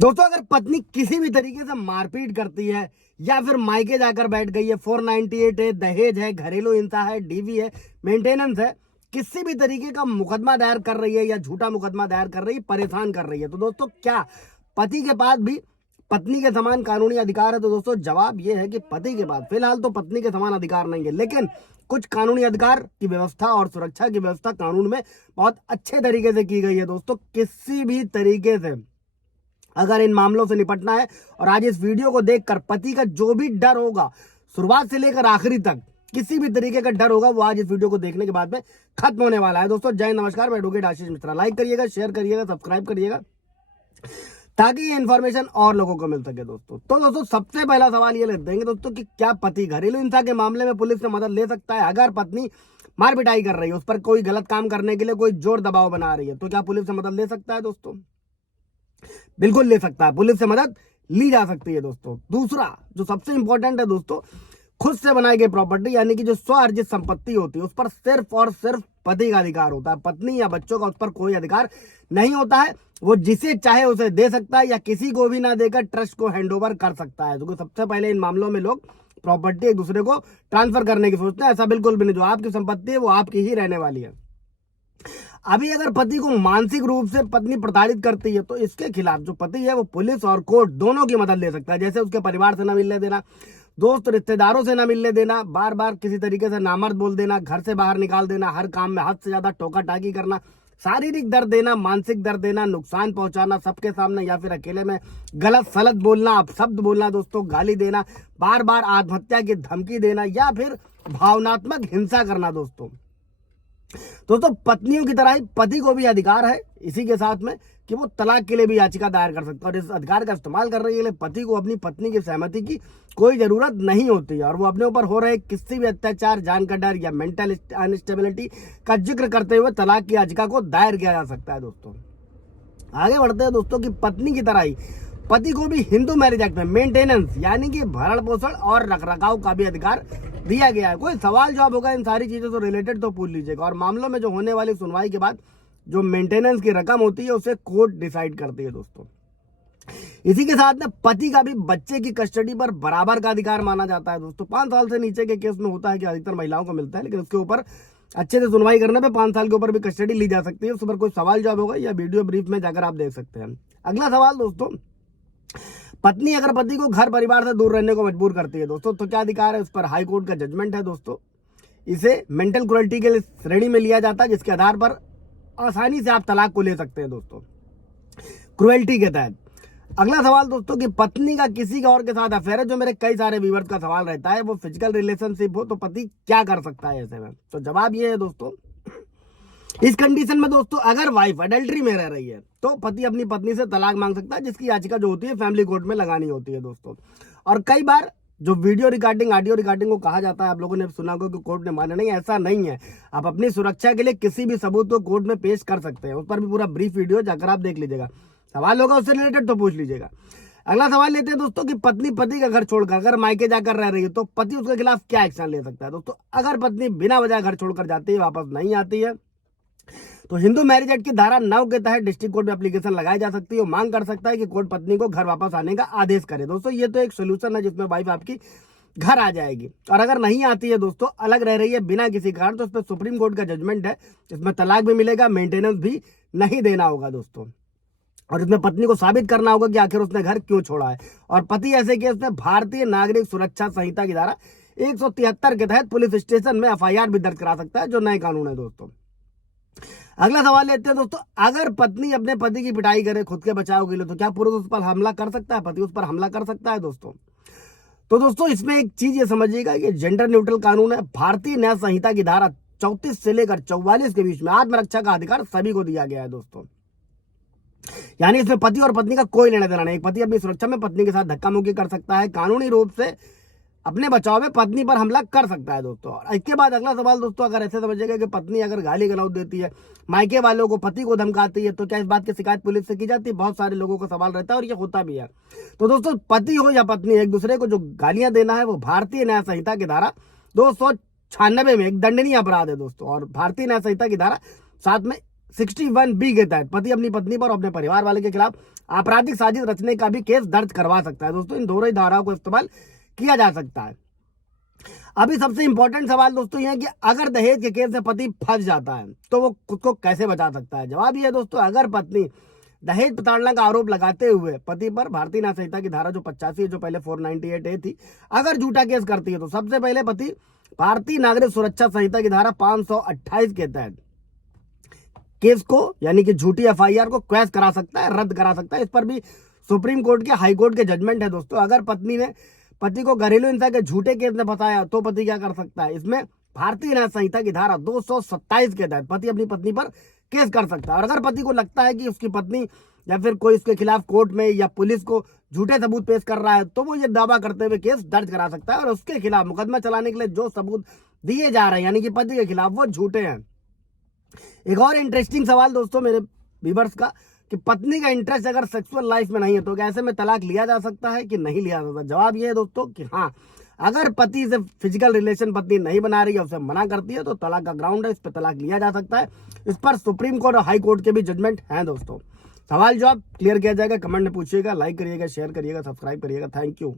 दोस्तों अगर पत्नी किसी भी तरीके से मारपीट करती है या फिर मायके जाकर बैठ गई है, 498 है, दहेज है, घरेलू हिंसा है, डीवी है, मेंटेनेंस है, किसी भी तरीके का मुकदमा दायर कर रही है या झूठा मुकदमा दायर कर रही है, परेशान कर रही है, तो दोस्तों क्या पति के पास भी पत्नी के समान कानूनी अधिकार है? तो दोस्तों जवाब यह है कि पति के पास फिलहाल तो पत्नी के समान अधिकार नहीं है, लेकिन कुछ कानूनी अधिकार की व्यवस्था और सुरक्षा की व्यवस्था कानून में बहुत अच्छे तरीके से की गई है। दोस्तों किसी भी तरीके से अगर इन मामलों से निपटना है और आज इस वीडियो को देखकर पति का जो भी डर होगा, शुरुआत से लेकर आखिरी तक किसी भी तरीके का डर होगा, वो आज इस वीडियो को देखने के बाद में खत्म होने वाला है। दोस्तों जय नमस्कार, मैं एडवोकेट आशीष मिश्रा। लाइक करिएगा, शेयर करिएगा, सब्सक्राइब करिएगा ताकि ये इन्फॉर्मेशन और लोगों को मिल सके। दोस्तों तो दोस्तों सबसे पहला सवाल ये लेते हैं दोस्तों कि क्या पति घरेलू हिंसा के मामले में पुलिस से मदद ले सकता है? अगर पत्नी मार पिटाई कर रही है, उस पर कोई गलत काम करने के लिए कोई जोर दबाव बना रही है, तो क्या पुलिस से मदद ले सकता है? दोस्तों बिल्कुल ले सकता है, पुलिस से मदद ली जा सकती है। दोस्तों दूसरा जो सबसे इंपॉर्टेंट है दोस्तों, खुद से बनाई गई प्रॉपर्टी यानी कि जो स्व अर्जित संपत्ति होती है, उस पर सिर्फ और सिर्फ पति का अधिकार होता है। पत्नी या बच्चों का उस पर कोई अधिकार नहीं होता है। वो जिसे चाहे उसे दे सकता है या किसी को भी ना देकर ट्रस्ट को हैंडओवर कर सकता है। तो सबसे पहले इन मामलों में लोग प्रॉपर्टी एक दूसरे को ट्रांसफर करने की सोचते हैं। ऐसा बिल्कुल भी नहीं, जो आपकी संपत्ति है वो आपकी ही रहने वाली है। अभी अगर पति को मानसिक रूप से पत्नी प्रताड़ित करती है, तो इसके खिलाफ जो पति है वो पुलिस और कोर्ट दोनों की मदद ले सकता है। जैसे उसके परिवार से ना मिलने देना, दोस्त रिश्तेदारों से ना मिलने देना, बार बार किसी तरीके से नामर्द बोल देना, घर से बाहर निकाल देना, हर काम में हद से ज्यादा टोका टाकी करना, शारीरिक दर्द देना, मानसिक दर्द देना, नुकसान पहुंचाना सबके सामने या फिर अकेले में गलत सलत बोलना, अपशब्द बोलना, दोस्तों गाली देना, बार बार आत्महत्या की धमकी देना या फिर भावनात्मक हिंसा करना। दोस्तों पत्नियों की तरह ही पति को भी अधिकार है इसी के साथ में कि वो तलाक के लिए भी याचिका दायर कर सकता है, और इस अधिकार का इस्तेमाल कर रही है। पति को अपनी पत्नी की सहमति की कोई जरूरत नहीं होती है और वो अपने ऊपर हो रहे किसी भी अत्याचार, जान का डर या मेंटल अनस्टेबिलिटी का जिक्र करते हुए तलाक की याचिका को दायर किया जा सकता है। दोस्तों आगे बढ़ते हैं दोस्तों कि पत्नी की तरह ही पति को भी हिंदू मैरिज एक्ट में मेंटेनेंस यानी कि भरण पोषण और रखरखाव का भी अधिकार दिया गया है। कोई सवाल जवाब होगा इन सारी चीजों से रिलेटेड तो पूछ लीजिएगा। और मामलों में जो होने वाली सुनवाई के बाद जो मेंटेनेंस की रकम होती है उसे कोर्ट डिसाइड करती है। दोस्तों इसी के साथ में पति का भी बच्चे की कस्टडी पर बराबर का अधिकार माना जाता है। दोस्तों 5 साल से नीचे के केस में होता है कि अधिकतर महिलाओं को मिलता है, लेकिन उसके ऊपर अच्छे से सुनवाई करने पे 5 साल के ऊपर भी कस्टडी ली जा सकती है। उस पर कोई सवाल जवाब होगा या वीडियो ब्रीफ में जाकर आप देख सकते हैं। अगला सवाल दोस्तों, पत्नी अगर पति को घर परिवार से दूर रहने को मजबूर करती है दोस्तों, तो क्या अधिकार है? उस पर हाई कोर्ट का जजमेंट है। दोस्तों इसे मेंटल क्रुएल्टी के श्रेणी में लिया जाता है, जिसके आधार पर आसानी से आप तलाक को ले सकते हैं। दोस्तों क्रुएल्टी के तहत। अगला सवाल दोस्तों कि पत्नी का किसी और के साथ अफेयर है, जो मेरे कई सारे व्यूअर्स का सवाल रहता है, वो फिजिकल रिलेशनशिप हो तो पति क्या कर सकता है ऐसे में? तो जवाब ये है दोस्तों, इस कंडीशन में दोस्तों अगर वाइफ अडल्ट्री में रह रही है तो पति अपनी पत्नी से तलाक मांग सकता है, जिसकी याचिका जो होती है फैमिली कोर्ट में लगानी होती है। दोस्तों और कई बार जो वीडियो रिकॉर्डिंग, ऑडियो रिकॉर्डिंग को कहा जाता है, आप लोगों ने सुना होगा कि कोर्ट ने माना नहीं, ऐसा नहीं है। आप अपनी सुरक्षा के लिए किसी भी सबूत को कोर्ट में पेश कर सकते हैं। उस पर भी पूरा ब्रीफ वीडियो जाकर आप देख लीजिएगा। सवाल होगा उससे रिलेटेड तो पूछ लीजिएगा। अगला सवाल लेते हैं दोस्तों कि पत्नी पति का घर छोड़कर अगर मायके जाकर रह रही है तो पति उसके खिलाफ क्या एक्शन ले सकता है? दोस्तों अगर पत्नी बिना वजह घर छोड़कर जाती है, वापस नहीं आती है, तो हिंदू मैरिज एक्ट की धारा 9 के तहत डिस्ट्रिक्ट कोर्ट में एप्लीकेशन लगाई जा सकती है। मांग कर सकता है कि कोर्ट पत्नी को घर वापस आने का आदेश करे। दोस्तों ये तो एक सोल्यूशन है जिसमें वाइफ आपकी घर आ जाएगी। और अगर नहीं आती है दोस्तों, अलग रह रही है बिना किसी कारण, तो उस पर सुप्रीम कोर्ट का जजमेंट है, इसमें तलाक भी मिलेगा, मेंटेनेंस भी नहीं देना होगा। दोस्तों और इसमें पत्नी को साबित करना होगा कि आखिर उसने घर क्यों छोड़ा है। और पति ऐसे केस में भारतीय नागरिक सुरक्षा संहिता की धारा 173 के तहत पुलिस स्टेशन में एफआईआर भी दर्ज करा सकता है, जो नए कानून है। दोस्तों अगला सवाल लेते हैं दोस्तों, अगर पत्नी अपने पति की पिटाई करे खुद के बचाव के लिए, तो क्या पुरुष उस पर हमला कर सकता है? पति उस पर हमला कर सकता है? दोस्तों तो दोस्तों इसमें एक चीज ये समझिएगा कि जेंडर न्यूट्रल कानून है। भारतीय न्याय संहिता की धारा 34 से लेकर 44 के बीच में आत्मरक्षा का अधिकार सभी को दिया गया है। दोस्तों यानी इसमें पति और पत्नी का कोई लेना देना नहीं। पति अपनी सुरक्षा में पत्नी के साथ धक्का मुक्की कर सकता है, कानूनी रूप से अपने बचाव में पत्नी पर हमला कर सकता है। दोस्तों इसके बाद अगला सवाल दोस्तों, अगर ऐसे समझिएगा कि पत्नी अगर गाली गलौज देती है, मायके वालों को पति को धमकाती है, तो क्या इस बात की शिकायत पुलिस से की जाती है? बहुत सारे लोगों का सवाल रहता है और ये होता भी है। तो दोस्तों पति हो या पत्नी, एक दूसरे को जो गालियां देना है वो भारतीय न्याय संहिता की धारा 296 में एक दंडनीय अपराध है। दोस्तों और भारतीय न्याय संहिता की धारा 7 में 61B के तहत पति अपनी पत्नी पर और अपने परिवार वाले के खिलाफ आपराधिक साजिश रचने का भी केस दर्ज करवा सकता है। दोस्तों इन दोनों ही धाराओं को इस्तेमाल किया जा सकता है। अभी सबसे इंपॉर्टेंट सवाल दोस्तों ये है कि अगर दहेज के केस में पति फंस जाता है तो वो खुद को कैसे बचा सकता है। जवाब ये है दोस्तों, अगर पत्नी दहेज प्रताड़ना का आरोप लगाते हुए पति पर भारतीय न्याय संहिता की धारा जो 85 है, जो पहले 498A थी, अगर झूठा केस करती है तो सबसे पहले पति भारतीय नागरिक सुरक्षा संहिता की धारा 528 के तहत केस को यानी कि झूठी FIR को क्वैश करा सकता है, रद्द करा सकता है। इस पर भी सुप्रीम कोर्ट के हाई कोर्ट के जजमेंट है दोस्तों। अगर पत्नी ने पति को घरेलू हिंसा के झूठे केस में फंसाया तो पति क्या कर सकता है, इसमें भारतीय न्याय संहिता की धारा 227 के तहत पति अपनी पत्नी पर केस कर सकता है। और अगर पति को लगता है कि उसकी पत्नी या फिर कोई उसके खिलाफ कोर्ट में या पुलिस को झूठे सबूत पेश कर रहा है तो वो ये दावा करते हुए केस दर्ज करा सकता है और उसके खिलाफ मुकदमा चलाने के लिए जो सबूत दिए जा रहे हैं यानी कि पति के खिलाफ वो झूठे हैं। एक और इंटरेस्टिंग सवाल दोस्तों मेरे व्यूअर्स का कि पत्नी का इंटरेस्ट अगर सेक्सुअल लाइफ में नहीं है तो क्या ऐसे में तलाक लिया जा सकता है कि नहीं लिया जा सकता। जवाब ये है दोस्तों कि हाँ, अगर पति से फिजिकल रिलेशन पत्नी नहीं बना रही है, उसे मना करती है तो तलाक का ग्राउंड है, इस पर तलाक लिया जा सकता है। इस पर सुप्रीम कोर्ट और हाई कोर्ट के भी जजमेंट हैं दोस्तों। सवाल जवाब क्लियर किया जाएगा, कमेंट में पूछिएगा, लाइक करिएगा, शेयर करिएगा, सब्सक्राइब करिएगा। Thank you.